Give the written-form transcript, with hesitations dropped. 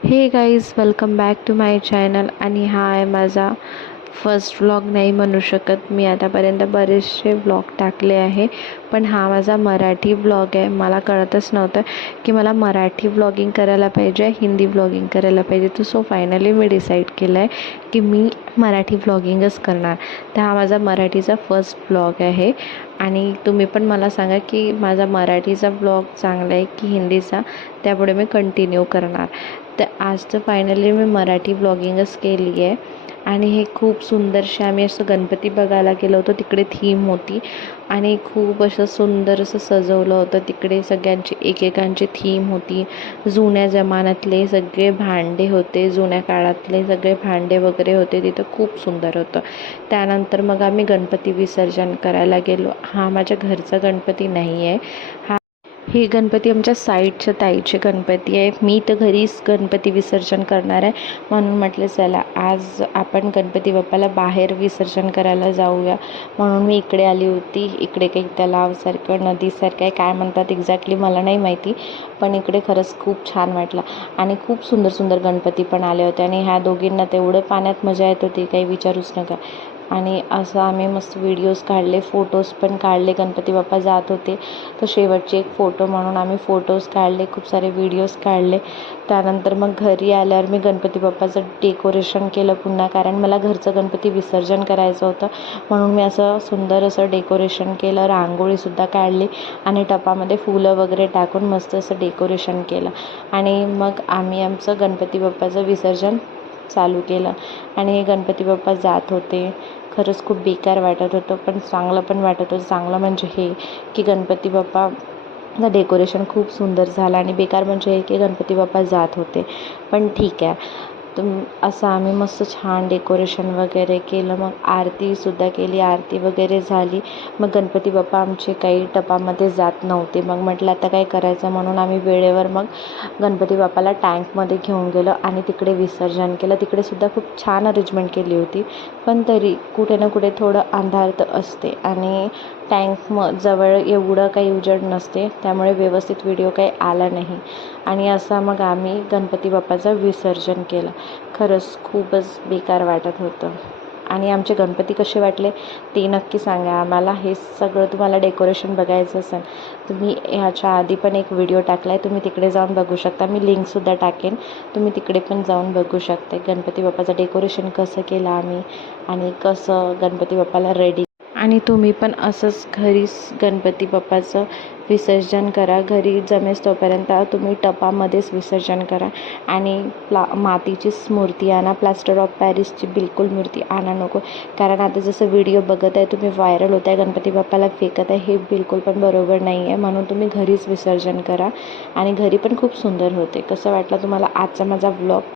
हे guys, welcome back to my channel. आणि हा आहे माझा फर्स्ट व्लॉग नाही म्हणू शकत. मी आतापर्यंत बरेचसे व्लॉग टाकले आहे, पण हा माझा मराठी व्लॉग आहे. मला कळतच नव्हतं की मला मराठी व्लॉगिंग करायला पाहिजे, हिंदी व्लॉगिंग करायला पाहिजे. तर सो फायनली मी डिसाईड केलं आहे की मी मराठी व्लॉगिंगच करणार. तर हा माझा मराठीचा फर्स्ट व्लॉग आहे. आणि तुम्ही पण मला सांगा की माझा मराठीचा व्लॉग चांगला आहे की हिंदीचा, त्यापुढे मी कंटिन्यू करणार. तर आज तर फायनली मी मराठी व्लॉगिंगच केली आहे. आणि हे खूप सुंदरशी आम्ही असं गणपती बघायला गेलो होतो. तिकडे थीम होती आणि खूप असं सुंदर असं सजवलं होतं. तिकडे सगळ्यांची एकेकांची थीम होती. जुन्या जमान्यातले सगळे भांडे होते, जुन्या काळातले सगळे भांडे वगैरे होते. तिथं खूप सुंदर होतं. त्यानंतर मग आम्ही गणपती विसर्जन करायला गेलो. हा माझ्या घरचा गणपती नाही आहे, हे गणपती आमच्या साईडच्या ताईचे गणपती आहे. मी तर घरीच गणपती विसर्जन करणार आहे, म्हणून म्हटलं चला आज आपण गणपती बाप्पाला बाहेर विसर्जन करायला जाऊया. म्हणून मी इकडे आली होती. इकडे काही तलावसारखं नदीसारखं आहे, काय म्हणतात एक्झॅक्टली मला नाही माहिती, पण इकडे खरंच खूप छान वाटलं. आणि खूप सुंदर सुंदर गणपती पण आले होते. आणि ह्या दोघींना तेवढं पाण्यात मजा येत होती, काही विचारूच नका. आणि असं आम्ही मस्त व्हिडिओज काढले, फोटोज पण काढले. गणपती बाप्पा जात होते तर शेवटचे एक फोटो म्हणून आम्ही फोटोज काढले, खूप सारे व्हिडिओज काढले. त्यानंतर मग घरी आल्यावर मी गणपती बाप्पाचं डेकोरेशन केलं पुन्हा, कारण मला घरचं गणपती विसर्जन करायचं होतं. म्हणून मी असं सुंदर असं डेकोरेशन केलं, रांगोळीसुद्धा काढली आणि टपामध्ये फुलं वगैरे टाकून मस्त असं डेकोरेशन केलं. आणि मग आम्ही आमचं गणपती बाप्पाचं विसर्जन चालू केलं. आणि गणपती बाप्पा जात होते. खरंच खूप बेकार वाटत होतं, पण चांगलं पण वाटत होतं. चांगलं म्हणजे हे की गणपती बाप्पा डेकोरेशन खूप सुंदर झालं, आणि बेकार म्हणजे हे की गणपती बाप्पा जात होते. पण ठीक आहे. असं आम्ही मस्त छान डेकोरेशन वगैरे केलं. मग आरतीसुद्धा केली, आरती वगैरे झाली. मग गणपती बाप्पा आमचे काही टपामध्ये जात नव्हते. मग म्हटलं आता काय करायचं, म्हणून आम्ही वेळेवर मग गणपती बाप्पाला टँकमध्ये घेऊन गेलो आणि तिकडे विसर्जन केलं. तिकडेसुद्धा खूप छान अरेंजमेंट केली होती, पण तरी कुठे ना कुठे थोडं अंधार तर असते. आणि जवळ एवढं काही उजेड नसते, त्यामुळे व्यवस्थित व्हिडिओ काही आला नाही. आणि असं मग आम्ही गणपती बाप्पाचं विसर्जन केलं. खरंच खूपच बेकार वाटत होतं. आणि आमचे गणपती कसे वाटले ते नक्की सांगा आम्हाला. हे सगळं तुम्हाला डेकोरेशन बघायचं असेल तुम्ही ह्याच्या आधी पण एक व्हिडिओ टाकला आहे, तुम्ही तिकडे जाऊन बघू शकता. मी लिंकसुद्धा टाकेन, तुम्ही तिकडे पण जाऊन बघू शकता गणपती बाप्पाचं डेकोरेशन कसं केलं आम्ही आणि कसं गणपती बाप्पाला रेडी. आणि तुम्ही पण असंच घरीच गणपती बाप्पाचं विसर्जन करा. घरी जमेस तोपर्यंत तुम्ही टपामध्येच विसर्जन करा. आणि मातीचीच मूर्ती आणा, प्लास्टर ऑफ पॅरिसची बिलकुल मूर्ती आणा नको. कारण आता जसं व्हिडिओ बघत आहे तुम्ही, व्हायरल होत आहे, गणपती बाप्पाला फेकत आहे, हे बिलकुल पण बरोबर नाही आहे. म्हणून तुम्ही घरीच विसर्जन करा. आणि घरी पण खूप सुंदर होते. कसं वाटलं तुम्हाला आजचा माझा व्लॉग?